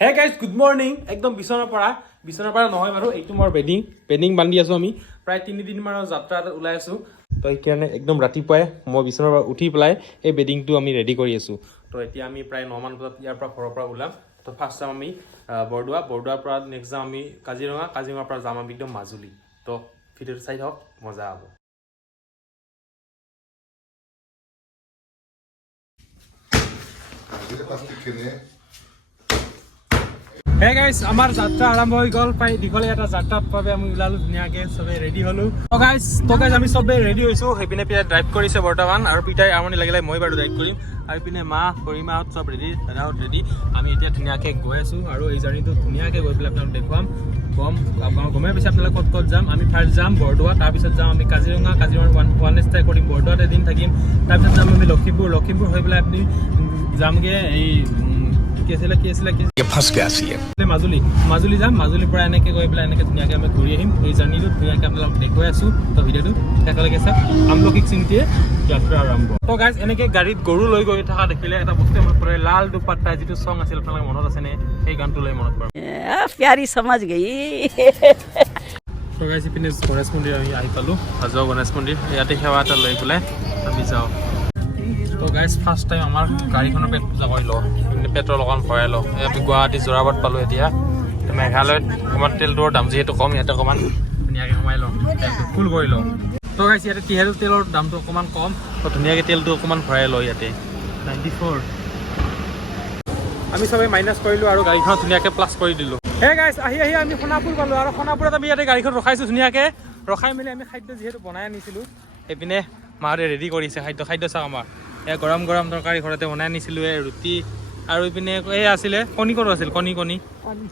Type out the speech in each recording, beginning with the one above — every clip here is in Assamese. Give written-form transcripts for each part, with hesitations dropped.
হে গাইজ গুড মৰ্ণিং একদম বিচনাৰ পৰা নহয় বাৰু এইটো মোৰ বেডিং বান্ধি আছোঁ আমি প্ৰায় 3 দিনমানৰ যাত্ৰা এটাত ওলাই আছোঁ তো সেইকাৰণে একদম ৰাতিপুৱাই মই বিচনাৰ পৰা উঠি পেলাই এই বেডিংটো আমি ৰেডি কৰি আছোঁ তো এতিয়া আমি প্ৰায় 9 মান বজাত ইয়াৰ পৰা ঘৰৰ পৰা ওলাম তো ফাৰ্ষ্ট যাম আমি বৰদোৱাৰ পৰা নেক্সট যাম আমি কাজিৰঙাৰ পৰা যাম আমি একদম মাজুলী তো ভিডিঅ'টো চাই থাকক মজা হ'ব Hey guys, আমাৰ যাত্ৰা আৰম্ভ হৈ গ'ল প্ৰায় দীঘলীয়া এটা যাত্ৰাৰ বাবে আমি ওলালো ধুনীয়াকৈ চবে ৰেডি হ'লো তো গাইজ আমি চবে ৰেডি হৈছোঁ সেইপিনে পিনে ড্ৰাইভ কৰিছে বৰ্তমান আৰু পিতাই আমনি লাগিলে মই বাৰু ড্ৰাইভ কৰিম আৰু পিনে মা খুৰীমাহঁত চব ৰেডি দাদাহঁত ৰেডি আমি এতিয়া ধুনীয়াকৈ গৈ আছোঁ আৰু এই জাৰ্ণিটো ধুনীয়াকৈ গৈ পেলাই আপোনালোক দেখুৱাম গমেই পাইছে আপোনালোকে ক'ত যাম আমি ফাৰ্ষ্ট যাম বৰদোৱা তাৰপিছত যাম আমি কাজিৰঙা ওৱান ষ্টে কৰিম বৰদোৱাত এদিন থাকিম তাৰপিছত যাম আমি লখিমপুৰ হৈ পেলাই আপুনি যামগৈ এই মাজুলী যাম মাজুলীৰ পৰা এনেকৈ গৈ পেলাই এনেকৈ ধুনীয়াকৈ আমি ঘূৰি আহিম এই জাৰ্ণিটো ধুনীয়াকৈ আপোনালোকক দেখুৱাই আছোঁ তো ভিডিঅ'টো একেলগে চাওক আমলখিক চিন্তিয়ে যাত্ৰা আৰম্ভ তো গাইজ এনেকৈ গাড়ীত গৰু লৈ গৈ থকা দেখিলে এটা বস্তু মনত পৰে লাল দুপাট্টা যিটো চং আছিল আপোনালোকে মনত আছেনে সেই গানটো লৈ মনত পৰে প্যাৰি সমাজ গৈ তো গাইজ ইপিনে গণেশ মন্দিৰ আমি আহি পালোঁ হাজোৱা গণেশ মন্দিৰ ইয়াতে সেৱা এটা লৈ পেলাই আমি যাওঁ তো গাইজ ফাৰ্ষ্ট টাইম আমাৰ গাড়ীখনৰ পেট পূজা কৰি লওঁ পেট্ৰল অকণ ভৰাই লওঁ আমি গুৱাহাটী যোৰাবাট পালোঁ এতিয়া মেঘালয়ত অকণমান তেলটোৰ দাম যিহেতু কম ইয়াতে অকণমান ধুনীয়াকৈ সোমাই লওঁ তেলটো ফুল কৰি লওঁ তো গাইজ ইয়াতে তিহেৰু তেলৰ দামটো অকণমান কম তো ধুনীয়াকৈ তেলটো অকণমান ভৰাই লওঁ ইয়াতে 94 আমি চবেই মাইনাছ কৰিলোঁ আৰু গাড়ীখন ধুনীয়াকৈ প্লাছ কৰি দিলোঁ হে গাইজ আহি আমি সোণাপুৰ পালোঁ আৰু সোণাপুৰত আমি ইয়াতে গাড়ীখন ৰখাইছোঁ ধুনীয়াকৈ ৰখাই মেলি আমি খাদ্য যিহেতু বনাই আনিছিলোঁ সেইপিনে মাহঁতে ৰেডি কৰিছে খাদ্য চাওক আমাৰ এয়া গৰম তৰকাৰী ঘৰতে বনাই আনিছিলোঁ এই ৰুটি আৰু ইপিনে এই আছিলে কণী আছিল কণী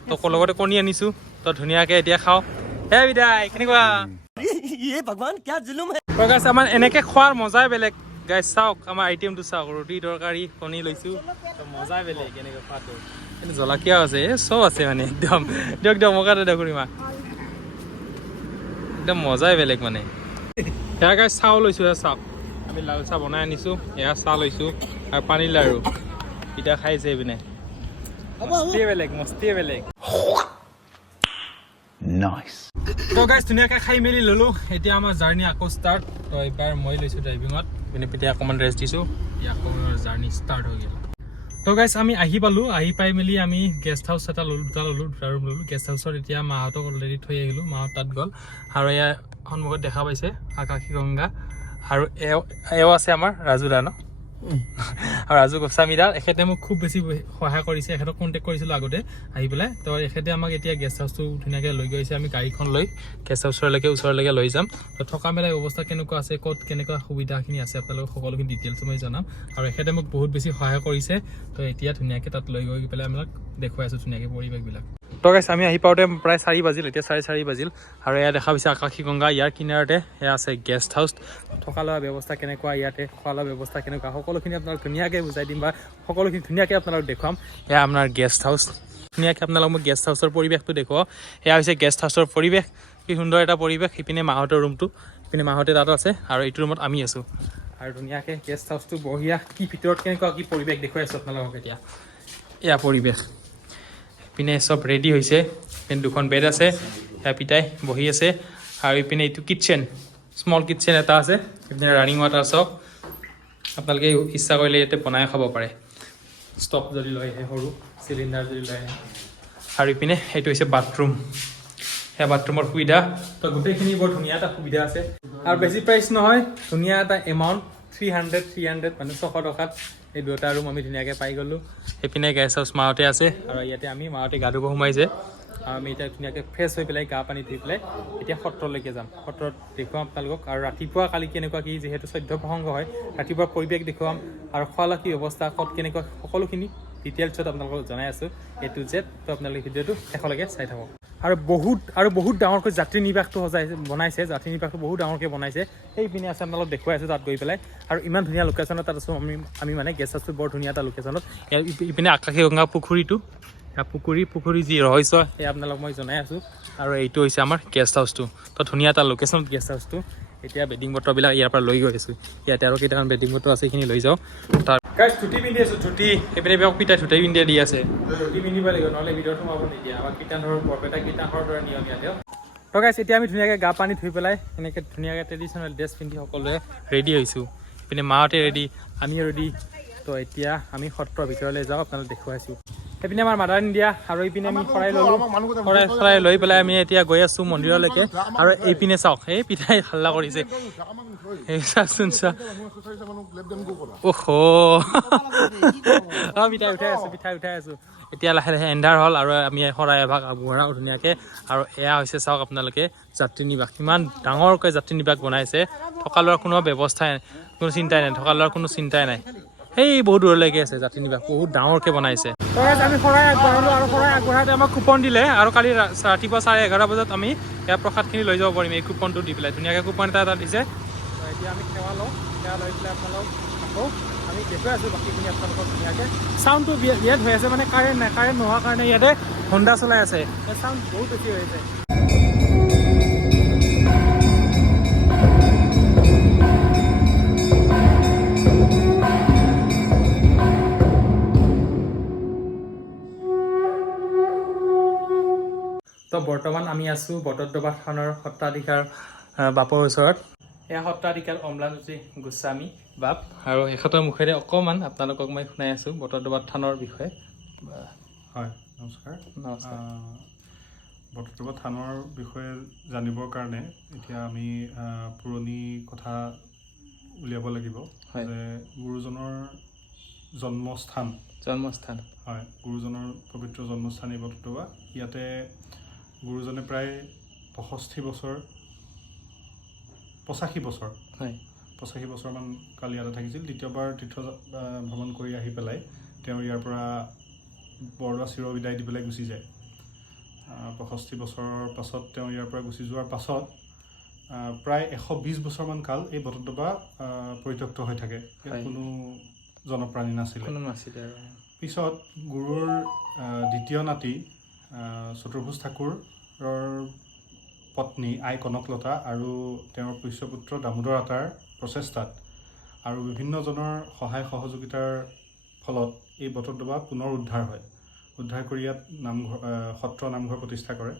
তো লগতে কণী আনিছোঁ তো ধুনীয়াকৈ এতিয়া খাওঁ হে বিদায় কেনেকুৱা আমাৰ এনেকৈ খোৱাৰ মজাই বেলেগ গাইজ চাওক আমাৰ আইটেমটো চাওক ৰুটি তৰকাৰী কণী লৈছোঁ তো মজাই বেলেগ এনেকৈ খোৱাটো কিন্তু জলকীয়াও আছে চব আছে মানে একদম দিয়ক মকাতে দিয়ক খুৰীমা একদম মজাই বেলেগ মানে সেয়া গাইজ চাহ লৈছোঁ চাওক আমি লাল চাহ বনাই আনিছোঁ এয়া চাহ লৈছোঁ আৰু পানী লাৰু এতিয়া খাইছে এইপিনে মস্তিয়ে বেলেগ তো গাইজ ধুনীয়াকৈ খাই মেলি ল'লোঁ এতিয়া আমাৰ জাৰ্ণি আকৌ ষ্টাৰ্ট তো এইবাৰ মই লৈছোঁ ড্ৰাইভিঙত পিনে পিতিয়া অকণমান ৰেষ্ট দিছোঁ এতিয়া আকৌ জাৰ্ণি ষ্টাৰ্ট হৈ গ'ল তো গাইজ আমি আহি পাই মেলি আমি গেষ্ট হাউচ এটা দুটা ৰুম ল'লোঁ গেষ্ট হাউচত এতিয়া মাহঁতক অলৰেডি থৈ আহিলোঁ মাহঁত তাত গ'ল আৰু এয়া সন্মুখত দেখা পাইছে আকাশী গংগা আৰু এও আছে আমাৰ ৰাজু দা ন আৰু ৰাজু গোস্বামীদা এখেতে মোক খুব বেছি সহায় কৰিছে এখেতক কণ্টেক্ট কৰিছিলোঁ আগতে আহি পেলাই তো এখেতে আমাক এতিয়া গেষ্ট হাউচটো ধুনীয়াকৈ লৈ গৈছে আমি গাড়ীখন লৈ গেষ্ট হাউচলৈকে লৈ যাম তো থকা মেলা ব্যৱস্থা কেনেকুৱা আছে ক'ত কেনেকুৱা সুবিধাখিনি আছে আপোনালোকক সকলোখিনি ডিটেইলছ মই জনাম আৰু এখেতে মোক বহুত বেছি সহায় কৰিছে তো এতিয়া ধুনীয়াকৈ তাত লৈ গৈ পেলাই আমাক দেখুৱাই আছোঁ ধুনীয়াকৈ পৰিৱেশবিলাক তো গাইজ আমি আহি পাওঁতে প্ৰায় 4 বাজিল এতিয়া 4:30 বাজিল আৰু এয়া দেখা পাইছে আকাশী গংগা ইয়াৰ কিনাৰতে এয়া আছে গেষ্ট হাউচ থকা লোৱা ব্যৱস্থা কেনেকুৱা ইয়াতে খোৱা লোৱা ব্যৱস্থা কেনেকুৱা সকলোখিনি আপোনালোক ধুনীয়াকৈ বুজাই দিম বা সকলোখিনি ধুনীয়াকৈ আপোনালোক দেখুৱাম এয়া আপোনাৰ গেষ্ট হাউচ ধুনীয়াকৈ আপোনালোক মোক গেষ্ট হাউচৰ পৰিৱেশটো দেখুৱাওঁ এয়া হৈছে গেষ্ট হাউচৰ পৰিৱেশ কি সুন্দৰ এটা পৰিৱেশ সিপিনে মাহঁতৰ ৰুমটো সিপিনে মাহঁতে তাত আছে আৰু এইটো ৰুমত আমি আছোঁ আৰু ধুনীয়াকৈ গেষ্ট হাউচটো বঢ়িয়া কি ভিতৰত কেনেকুৱা কি পৰিৱেশ দেখুৱাই আছোঁ আপোনালোকক এতিয়া এয়া পৰিৱেশ পিনে চব ৰেডি হৈছে পিনে দুখন বেড আছে এয়া পিতাই বহি আছে আৰু ইপিনে এইটো কিটচেন স্মল কিটচেন এটা আছে ইপিনে ৰানিং ৱাটাৰ চব আপোনালোকে ইচ্ছা কৰিলে ইয়াতে বনাই খাব পাৰে ষ্টভ যদি লৈ আহে সৰু চিলিণ্ডাৰ যদি লৈ আহে আৰু ইপিনে এইটো হৈছে বাথৰুম সেয়া বাথৰুমৰ সুবিধা তো গোটেইখিনি বৰ ধুনীয়া এটা সুবিধা আছে আৰু বেছি প্ৰাইচ নহয় ধুনীয়া এটা এমাউণ্ট 300 মানে 600 টকাত এই দুটা ৰুম আমি ধুনীয়াকৈ পাই গ'লোঁ সেইপিনে গেষ্ট হাউচ মাহঁতে আছে আৰু ইয়াতে আমি মাহঁতে গা ধুব সোমাইছে আৰু আমি এতিয়া ধুনীয়াকৈ ফ্ৰেছ হৈ পেলাই গা পানী ধুই পেলাই এতিয়া সত্ৰলৈকে যাম সত্ৰত দেখুৱাম আপোনালোকক আৰু ৰাতিপুৱা কালি কেনেকুৱা কি যিহেতু 14 প্ৰসংগ হয় ৰাতিপুৱা পৰিৱেশ দেখুৱাম আৰু খোৱা লোৱা কি অৱস্থা ক'ত কেনেকুৱা সকলোখিনি ডিটেইলছত আপোনালোকক জনাই আছোঁ A to Z তো আপোনালোকে ভিডিঅ'টো শেষলৈকে চাই থাকক আৰু বহুত ডাঙৰকৈ যাত্ৰী নিবাসটো বনাইছে যাত্ৰী নিবাসটো বহুত ডাঙৰকৈ বনাইছে সেইপিনে আছে আপোনালোকক দেখুৱাই আছোঁ তাত গৈ পেলাই আৰু ইমান ধুনীয়া লোকেশ্যনত তাত আছোঁ আমি মানে গেষ্ট হাউচটো বৰ ধুনীয়া এটা লোকেশ্যনত ইপিনে আকাশী গংগা পুখুৰীটো পুখুৰী যি ৰহস্য সেই আপোনালোকক মই জনাই আছোঁ আৰু এইটো হৈছে আমাৰ গেষ্ট হাউচটো তো ধুনীয়া এটা লোকেশ্যনত গেষ্ট হাউচটো এতিয়া বেডিং বটৰবিলাক ইয়াৰ পৰা লৈ গৈ আছোঁ ইয়াতে আৰু কেইটামান বেডিং বটৰ আছে সেইখিনি লৈ যাওঁ তাৰ গাইছ ধুতি পিন্ধি আছোঁ ধুতি এইপিনে পিতাই ধুতি পিন্ধি দি আছে ধুতি পিন্ধিব লাগিব নহ'লে ভিতৰত সোমাব নিদিয়ে আমাৰ কীৰ্তনৰ বৰপেটা কীৰ্তনৰ দৰে নিয়ম ইয়াতেও তো গাইছ এতিয়া আমি ধুনীয়াকৈ গা পানী ধুই পেলাই এনেকৈ ধুনীয়াকৈ ট্ৰেডিশ্যনেল ড্ৰেছ পিন্ধি সকলোৱে ৰেডি হৈছোঁ ইপিনে মাহঁতে ৰেডি আমিও ৰেডি তো এতিয়া আমি সত্ৰৰ ভিতৰলৈ যাওঁ আপোনালোক দেখুৱাইছোঁ সেইপিনে আমাৰ মাদাৰ ইণ্ডিয়া আৰু এইপিনে আমি শৰাই ল'লোঁ শৰাই লৈ পেলাই আমি এতিয়া গৈ আছোঁ মন্দিৰলৈকে আৰু এইপিনে চাওক এই পিতাই হাল্লা কৰিছে এই চাচোন চা অহ' অঁ পিঠাই উঠাই আছোঁ এতিয়া লাহে লাহে এন্ধাৰ হ'ল আৰু আমি শৰাই এভাগ আগবঢ়াওঁ ধুনীয়াকৈ আৰু এয়া হৈছে চাওক আপোনালোকে যাত্ৰী নিবাস কিমান ডাঙৰকৈ যাত্ৰী নিবাস বনাইছে থকা লোৱাৰ কোনো ব্যৱস্থাই কোনো চিন্তাই নাই থকা লোৱাৰ কোনো চিন্তাই নাই সেই বহুত দূৰলৈকে আছে যাত্ৰী নিবাস বহুত ডাঙৰকৈ বনাইছে আমি শৰাই আগবঢ়ালোঁ আৰু শৰাই আগবঢ়াওঁতে আমাক কুপন দিলে আৰু কালি ৰাতিপুৱা 11:30 বজাত আমি এয়া প্ৰসাদখিনি লৈ যাব পাৰিম এই কুপনটো দি পেলাই ধুনীয়াকৈ কুপন এটা দিছে এতিয়া আমি সেৱা লওঁ সেৱা লৈ পেলাই আপোনালোক আকৌ আমি দেখুৱাই আছোঁ বাকীখিনি আপোনালোকক ধুনীয়াকৈ চাউণ্ডটো ইয়াত হৈ আছে মানে কাৰেণ্ট নাই কাৰেণ্ট নোহোৱাৰ কাৰণে ইয়াতে হণ্ডা চলাই আছে চাউণ্ড বহুত বেছি হৈ আছে তো বৰ্তমান আমি আছোঁ বটদ্ৰৱা থানৰ সত্ৰাধিকাৰ বাপৰ ওচৰত এয়া সত্ৰাধিকাৰ অম্লানজ্যোতি গোস্বামী বাপ আৰু এখেতৰ মুখেৰে অকণমান আপোনালোকক মই শুনাই আছোঁ বটদ্ৰৱা থানৰ বিষয়ে হয় নমস্কাৰ নমস্কাৰ বটদ্ৰৱা থানৰ বিষয়ে জানিবৰ কাৰণে এতিয়া আমি পুৰণি কথা উলিয়াব লাগিব যে গুৰুজনৰ জন্মস্থান হয় গুৰুজনৰ পবিত্ৰ জন্মস্থান এই বটদ্ৰৱা ইয়াতে গুৰুজনে প্ৰায় 85 বছৰ হয় 85 বছৰমান কাল ইয়াতে থাকিছিল দ্বিতীয়বাৰ তীৰ্থ ভ্ৰমণ কৰি আহি পেলাই তেওঁ ইয়াৰ পৰা বৰদোৱা চিৰবিদায় দি পেলাই গুচি যায় 65 বছৰৰ পাছত তেওঁ ইয়াৰ পৰা গুচি যোৱাৰ পাছত প্ৰায় 120 বছৰমান কাল এই বটদ্ৰৱা পৰিত্যক্ত হৈ থাকে কোনো জনপ্ৰাণী নাছিলে পিছত গুৰুৰ দ্বিতীয় নাতি চতুৰ্ভুজ ঠাকুৰৰ পত্নী আই কনকলতা আৰু তেওঁৰ পুষ্যপুত্ৰ দামোদৰ আতাৰ প্ৰচেষ্টাত আৰু বিভিন্নজনৰ সহায় সহযোগিতাৰ ফলত এই বটদ্ৰৱা পুনৰ উদ্ধাৰ হয় উদ্ধাৰ কৰি ইয়াত নামঘৰ সত্ৰ নামঘৰ প্ৰতিষ্ঠা কৰে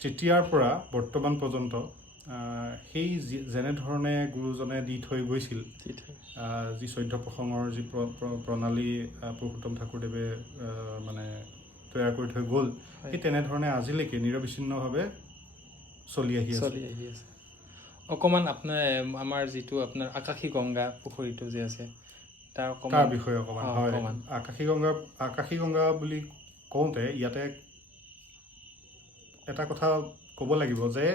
তেতিয়াৰ পৰা বৰ্তমান পৰ্যন্ত সেই যেনেধৰণে গুৰুজনে দি থৈ গৈছিল যি চৈধ্য প্ৰসংগৰ যি প্ৰণালী পুৰুষোত্তম ঠাকুৰদেৱে মানে তৈয়াৰ কৰি থৈ গ'ল সেই তেনেধৰণে আজিলৈকে নিৰবিচ্ছিন্নভাৱে চলি আহি আছে অকণমান আপোনাৰ আমাৰ যিটো আপোনাৰ আকাশী গংগা পুখুৰীটো যে আছে তাৰ বিষয়ে অকণমান হয় আকাশী গংগা বুলি কওঁতে ইয়াতে এটা কথা ক'ব লাগিব যে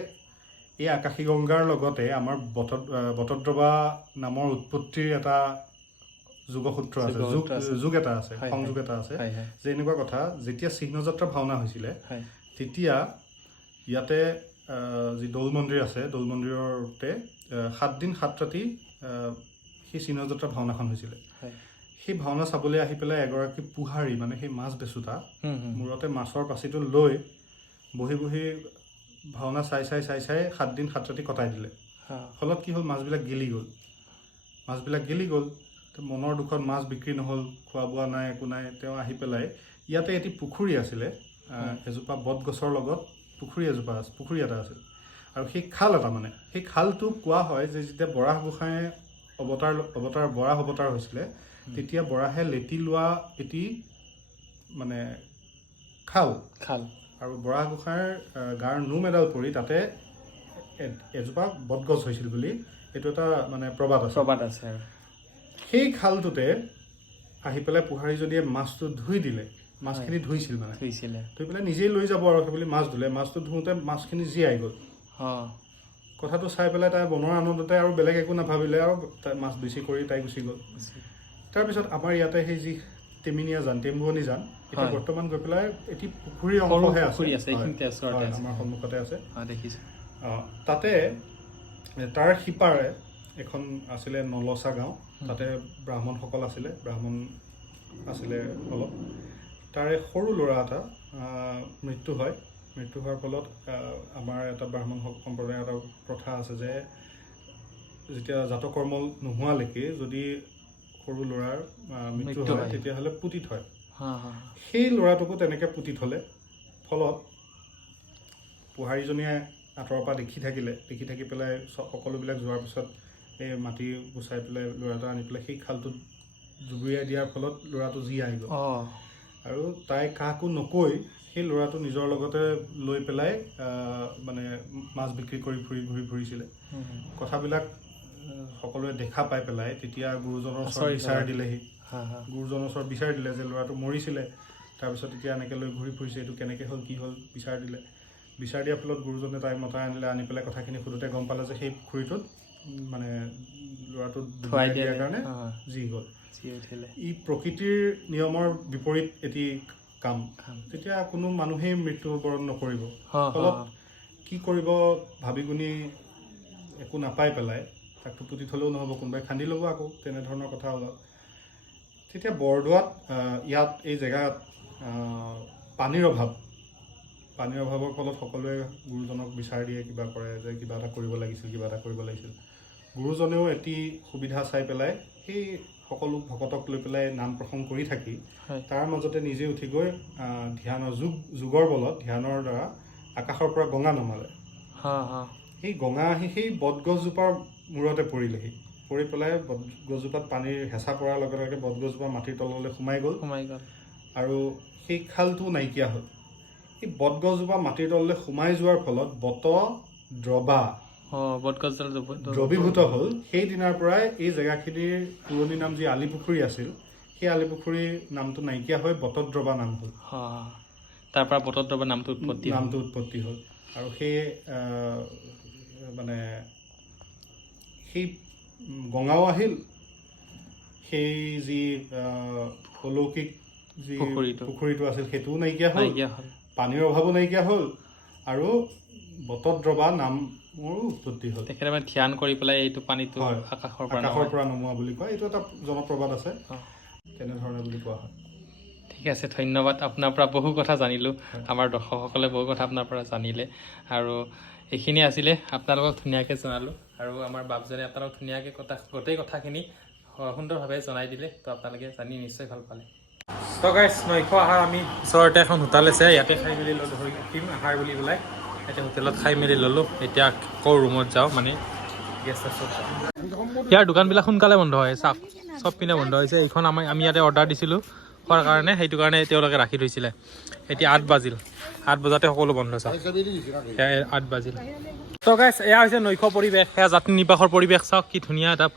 এই আকাশী গংগাৰ লগতে আমাৰ বটদ্ৰৱা নামৰ উৎপত্তিৰ এটা যোগসূত্ৰ আছে যোগ এটা আছে সংযোগ এটা আছে যে এনেকুৱা কথা যেতিয়া চিহ্নযাত্ৰা ভাওনা হৈছিলে তেতিয়া ইয়াতে যি দৌল মন্দিৰ আছে দৌল মন্দিৰতে 7 দিন 7 ৰাতি সেই চিহ্নযাত্ৰা ভাওনাখন হৈছিলে সেই ভাওনা চাবলৈ আহি পেলাই এগৰাকী পুহাৰী মানে সেই মাছ বেচোতা মূৰতে মাছৰ পাচিটো লৈ বহি বহি ভাওনা চাই 7 দিন 7 ৰাতি কটাই দিলে ফলত কি হ'ল মাছবিলাক গেলি গ'ল মনৰ দুখত মাছ বিক্ৰী নহ'ল খোৱা বোৱা নাই একো নাই তেওঁ আহি পেলাই ইয়াতে এটি পুখুৰী আছিলে এজোপা বটগছৰ লগত পুখুৰী এটা আছিল আৰু সেই খাল এটা মানে সেই খালটো কোৱা হয় যে যেতিয়া বৰাহ গোসাঁই বৰাহ অৱতাৰ হৈছিলে তেতিয়া বৰাহে লেটি লোৱা এটি মানে খাল আৰু বৰাহ গোসাঁইৰ গাৰ নোম এডাল পৰি তাতে এজোপা বটগছ হৈছিল বুলি এইটো এটা মানে প্ৰবাদ আছে সেই খালটোতে আহি পেলাই পুহাৰীজনীয়ে মাছটো ধুই দিলে মাছখিনি ধুইছিল মানে ধুই পেলাই নিজেই লৈ যাব আৰু সেই বুলি মাছ ধুলে মাছটো ধুওঁতে মাছখিনি জীয়াই গ'ল কথাটো চাই পেলাই তাই মনৰ আনন্দতে আৰু বেলেগ একো নাভাবিলে আৰু তাই মাছ বেছি কৰি তাই গুচি গ'ল তাৰপিছত আমাৰ ইয়াতে সেই যি টেমিনীয়া জান টেম্বুৱনী জান এতিয়া বৰ্তমান গৈ পেলাই এটি পুখুৰী অংশহে আছে আমাৰ সন্মুখতে আছে তাতে তাৰ সিপাৰে এখন আছিলে নলচা গাঁও তাতে ব্ৰাহ্মণসকল আছিলে অলপ তাৰে সৰু ল'ৰা এটা মৃত্যু হোৱাৰ ফলত আমাৰ এটা ব্ৰাহ্মণ সম্প্ৰদায়ৰ এটা প্ৰথা আছে যে যেতিয়া জাতকৰ্ম নোহোৱালৈকে যদি সৰু ল'ৰাৰ মৃত্যু হয় তেতিয়াহ'লে পুতি থয় হা হা সেই ল'ৰাটোকো তেনেকৈ পুতি থ'লে ফলত পোহাৰীজনীয়ে আঁতৰৰ পৰা দেখি থাকি পেলাই সকলোবিলাক যোৱাৰ পিছত এই মাটি গুচাই পেলাই ল'ৰাটো আনি পেলাই সেই খালটোত জুবুৰিয়াই দিয়াৰ ফলত ল'ৰাটো জীয়াই গ'ল আৰু তাই কাকো নকৈ সেই ল'ৰাটো নিজৰ লগতে লৈ পেলাই মানে মাছ বিক্ৰী কৰি ঘূৰি ফুৰিছিলে কথাবিলাক সকলোৱে দেখা পাই পেলাই তেতিয়া গুৰুজনৰ ওচৰত বিচাৰ দিলেহি গুৰুজনৰ ওচৰত বিচাৰ দিলে যে ল'ৰাটো মৰিছিলে তাৰপিছত এতিয়া এনেকৈ লৈ ঘূৰি ফুৰিছে এইটো কেনেকৈ হ'ল কি হ'ল বিচাৰ দিলে বিচাৰ দিয়াৰ ফলত গুৰুজনে তাইক মতাই আনিলে আনি পেলাই কথাখিনি সোধোতে গম পালে যে সেই পুখুৰীটোত মানে ল'ৰাটো ধুৱাই দিয়াৰ কাৰণে জি গ'ল ই প্ৰকৃতিৰ নিয়মৰ বিপৰীত এটি কাম তেতিয়া কোনো মানুহেই মৃত্যুবৰণ নকৰিব ফলত কি কৰিব ভাবি গুণি একো নাপাই পেলাই তাকতো পুতি থ'লেও নহ'ব কোনোবাই খান্দি ল'ব আকৌ তেনেধৰণৰ কথা ওলাল তেতিয়া বৰদোৱাত ইয়াত এই জেগাত পানীৰ অভাৱৰ ফলত সকলোৱে গুৰুজনক বিচাৰ দিয়ে কিবা কৰে যে কিবা এটা কৰিব লাগিছিল গুৰুজনেও এটি সুবিধা চাই পেলাই সেই সকলো ভকতক লৈ পেলাই নাম প্ৰসংগ কৰি থাকি তাৰ মাজতে নিজে উঠি গৈ যোগৰ বলত ধ্যানৰ দ্বাৰা আকাশৰ পৰা গংগা নমালে সেই গংগা আহি সেই বটগছজোপাৰ মূৰতে পৰি পেলাই বটগছজোপাত পানীৰ হেঁচা পৰাৰ লগে লগে বটগছজোপা মাটিৰ তললৈ সোমাই গ'ল আৰু সেই খালটো নাইকিয়া হ'ল এই বটগছজোপা মাটিৰ তললৈ সোমাই যোৱাৰ ফলত দ্ৰৱীভূত হ'ল সেই দিনাৰ পৰাই এই জেগাখিনিৰ পুৰণি নাম যি আলিপুখুৰী আছিল সেই আলিপুখুৰীৰ নামটো নাইকিয়া হৈ বটদ্ৰৱা নাম হ'ল তাৰ পৰা বটদ্ৰৱা নামটো উৎপত্তি হ'ল আৰু সেই মানে সেই গংগাও আহিল সেই যি অলৌকিক যি পুখুৰীটো আছিল সেইটোও নাইকিয়া হ'ল পানীৰ অভাৱো নাইকিয়া হ'ল আৰু বটদ্ৰৱা নামৰ উৎপত্তি হ'ল তেখেতে মানে ধ্যান কৰি পেলাই এইটো পানীটো আকাশৰ পৰা নমোৱা বুলি কয় এইটো এটা জনপ্ৰবাদ আছে তেনেধৰণে বুলি কোৱা হয় ঠিক আছে ধন্যবাদ আপোনাৰ পৰা বহু কথা জানিলোঁ আমাৰ দৰ্শকসকলে বহু কথা আপোনাৰ পৰা জানিলে আৰু এইখিনি আছিলে আপোনালোকক ধুনীয়াকৈ জনালোঁ আৰু আমাৰ বাপজনে আপোনালোকক ধুনীয়াকৈ গোটেই কথাখিনি সুন্দৰভাৱে জনাই দিলে তো আপোনালোকে জানি নিশ্চয় ভাল পালে তো গাইছ নৈশ আহাৰ আমি ওচৰতে এখন হোটেল আছে ইয়াতে খাই মেলি ল'লোঁ উঠিম আহাৰ বুলি পেলাই এতিয়া হোটেলত খাই মেলি ল'লোঁ এতিয়া আকৌ ৰুমত যাওঁ মানে গেষ্ট হাউচত ইয়াৰ দোকানবিলাক সোনকালে বন্ধ হয় চাওক চব পিনে বন্ধ হৈছে এইখন আমি ইয়াতে অৰ্ডাৰ দিছিলোঁ খোৱাৰ কাৰণে সেইটো কাৰণে তেওঁলোকে ৰাখি থৈছিলে এতিয়া 8 বাজিল 8 বজাতে সকলো বন্ধ চাওক 8 বাজিল তো গাইছ এয়া হৈছে নৈশ পৰিৱেশ সেয়া যাত্ৰী নিবাসৰ পৰিৱেশ চাওক কি ধুনীয়া এটা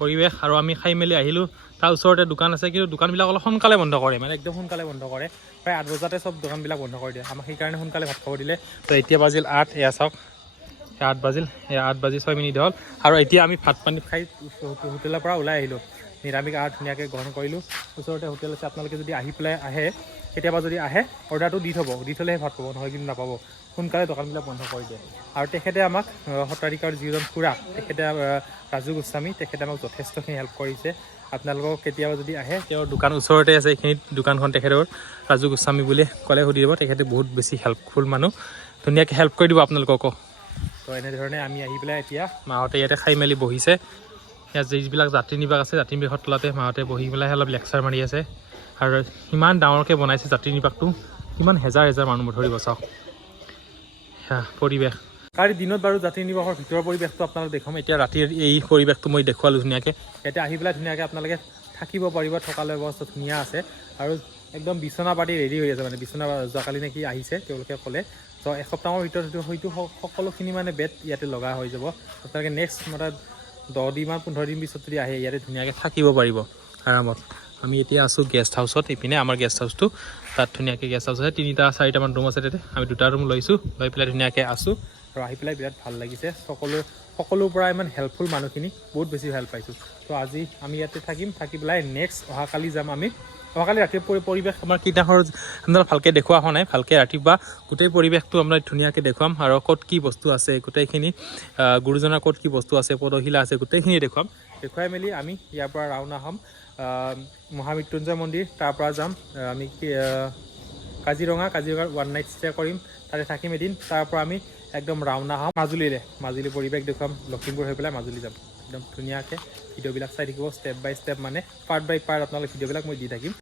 পৰিৱেশ আৰু আমি খাই মেলি আহিলোঁ তাৰ ওচৰতে দোকান আছে কিন্তু দোকানবিলাক অলপ সোনকালে বন্ধ কৰে মানে একদম সোনকালে বন্ধ কৰে প্ৰায় 8 বজাতে চব দোকানবিলাক বন্ধ কৰি দিয়ে আমাক সেইকাৰণে সোনকালে ভাত খাব দিলে তো এতিয়া বাজিল 8 এয়া চাওক 8 বাজিল 8 বাজি 6 মিনিট হ'ল আৰু এতিয়া আমি ভাত পানী খাই হোটেলৰ পৰা ওলাই আহিলোঁ নিৰামিষ আহাৰ ধুনীয়াকৈ গ্ৰহণ কৰিলোঁ ওচৰতে হোটেল আছে আপোনালোকে যদি আহে কেতিয়াবা যদি আহে অৰ্ডাৰটো দি থ'লেহে ভাত পাব নহয় কিন্তু নাপাব সোনকালে দোকানবিলাক বন্ধ কৰি দিয়ে আৰু তেখেতে আমাক সত্ৰাধিকাৰ যিজন খুৰা তেখেতে ৰাজু গোস্বামী তেখেতে আমাক যথেষ্টখিনি হেল্প কৰিছে আপোনালোকক কেতিয়াবা যদি আহে তেওঁৰ দোকান ওচৰতে আছে এইখিনিত দোকানখন তেখেতৰ ৰাজু গোস্বামী বুলি ক'লে সুধি দিব তেখেতে বহুত বেছি হেল্পফুল মানুহ ধুনীয়াকৈ হেল্প কৰি দিব আপোনালোককো তো এনেধৰণে আমি আহি পেলাই এতিয়া মাহঁতে ইয়াতে খাই মেলি বহিছে ইয়াত যিবিলাক যাত্ৰী নিবাস আছে যাত্ৰী নিবাসৰ তলতে মাহঁতে বহি পেলাই অলপ লেকচাৰ মাৰি আছে আৰু ইমান ডাঙৰকৈ বনাইছে যাত্ৰী নিবাসটো কিমান হেজাৰ মানুহ ধৰিব চাওক সেয়া পৰিৱেশ কালি দিনত বাৰু যাত্ৰী নিবাসৰ ভিতৰৰ পৰিৱেশটো আপোনালোক দেখুৱাম এতিয়া ৰাতিৰ এই পৰিৱেশটো মই দেখুৱালোঁ ধুনীয়াকৈ এতিয়া আহি পেলাই ধুনীয়াকৈ আপোনালোকে থাকিব পাৰিব থকালৈ ব্যৱস্থা ধুনীয়া আছে আৰু একদম বিচনা পাতি ৰেডি হৈ আছে মানে বিচনা যোৱাকালি নেকি আহিছে তেওঁলোকে ক'লে তো এসপ্তাহৰ ভিতৰত হয়তো সকলোখিনি মানে বেড ইয়াতে লগা হৈ যাব আপোনালোকে নেক্সট মানে 10 দিন 15 দিন পিছত যদি আহে ইয়াতে ধুনীয়াকৈ থাকিব পাৰিব আৰামত আমি এতিয়া আছোঁ গেষ্ট হাউচত এইপিনে আমাৰ গেষ্ট হাউচটো তাত ধুনীয়াকৈ গেষ্ট হাউচ আছে 3টা 4টামান ৰুম আছে তাতে আমি 2টা ৰুম লৈছোঁ লৈ পেলাই ধুনীয়াকৈ আছোঁ আৰু আহি পেলাই বিৰাট ভাল লাগিছে সকলোৰ পৰা ইমান হেল্পফুল মানুহখিনি বহুত বেছি হেল্প পাইছোঁ তো আজি আমি ইয়াতে থাকি পেলাই নেক্সট অহাকালি যাম আমি অহাকালি ৰাতিপুৱা পৰিৱেশ আমাৰ কীটনাশৰ আপোনালোক ভালকৈ দেখুওৱা হোৱা নাই ভালকৈ ৰাতিপুৱা গোটেই পৰিৱেশটো আমৰা ধুনীয়াকৈ দেখুৱাম আৰু ক'ত কি বস্তু আছে গোটেইখিনি গুৰুজনাৰ ক'ত কি বস্তু আছে পদশিলা আছে গোটেইখিনি দেখুৱাম দেখুৱাই মেলি আমি ইয়াৰ পৰা ৰাওনা হ'ম মহামৃত্যুঞ্জয় মন্দিৰ তাৰ পৰা যাম আমি কাজিৰঙা 1 নাইট ষ্টে কৰিম তাতে থাকিম এদিন তাৰ পৰা আমি একদম ৰাওনা হ'ম মাজুলী পৰিৱেশ দেখুৱাম লখিমপুৰ হৈ পেলাই মাজুলী যাম একদম ধুনীয়াকৈ ভিডিঅ'বিলাক চাই থাকিব ষ্টেপ বাই ষ্টেপ মানে পাৰ্ট বাই পাৰ্ট আপোনালোকে ভিডিঅ'বিলাক মই দি থাকিম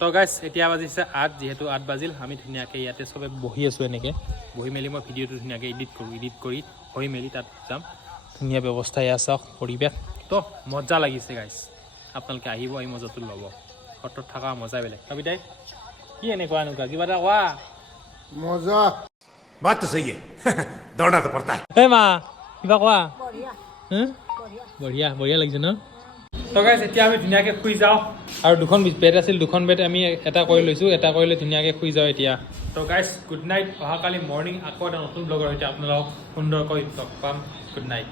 তো গাইজ এতিয়া বাজিছে 8 যিহেতু 8 বাজিল আমি ধুনীয়াকৈ ইয়াতে চবে বহি আছোঁ এনেকৈ বহি মেলি মই ভিডিঅ'টো ধুনীয়াকৈ এডিট কৰি হৈ মেলি তাত যাম ধুনীয়া ব্যৱস্থা এয়া চাওক পৰিৱেশ তো মজা লাগিছে গাইজ আপোনালোকে আহিব এই মজাটো ল'ব সত্ৰত থকা মজাই বেলেগ কবিতাই কি এনেকুৱা কিবা এটা কোৱা মজা बात तो सही है दौड़ना तो पड़ता है এই মা কিবা কোৱা বঢ়িয়া বঢ়িয়া লাগিছে ন তো গাইজ এতিয়া আমি ধুনীয়াকৈ শুই যাওঁ আৰু দুখন বেড আছিল দুখন বেড আমি এটা কৰি লৈছোঁ এটা কৰিলে ধুনীয়াকৈ শুই যাওঁ এতিয়া তো গাইজ গুড নাইট অহাকালি মৰ্ণিং আকৌ এটা নতুন ব্লগৰ সৈতে আপোনালোকক সুন্দৰকৈ লগ পাম গুড নাইট